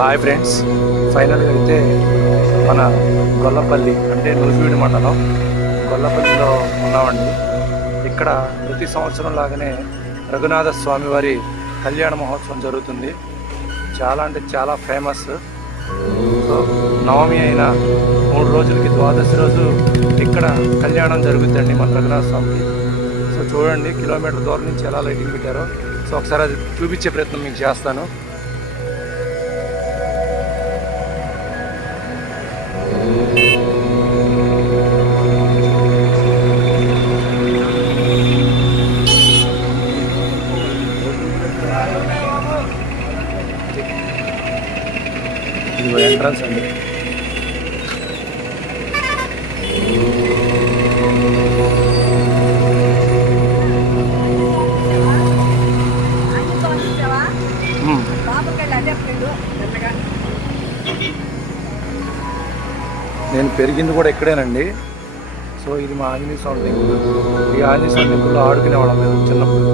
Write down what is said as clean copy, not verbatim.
Hi friends, ఫైనల్గా అయితే మన గొల్లపల్లి అంటే నూజివీడు మండలం గొల్లపల్లిలో ఉన్నామండి. ఇక్కడ ప్రతి సంవత్సరం లాగానే రఘునాథ స్వామివారి కళ్యాణ మహోత్సవం జరుగుతుంది. చాలా అంటే చాలా ఫేమస్. సో నవమి అయిన 3 రోజులకి ద్వాదశి రోజు ఇక్కడ కళ్యాణం జరుగుతుందండి మన రఘునాథ స్వామికి. సో చూడండి, కిలోమీటర్ దూరం నుంచి ఎలా లైటింగ్ పెట్టారో. సో ఒకసారి అది చూపించే ప్రయత్నం మీకు చేస్తాను. ఇది ఎంట్రన్స్ అండి. నేను పెరిగింది కూడా ఇక్కడేనండి. సో ఇది మా ఆంజనేయ స్వామి టెంపుల్. ఈ ఆంజనేయ స్వామి టెంపుల్లో ఆడుకునేవాళ్ళం మేము చిన్నప్పుడు.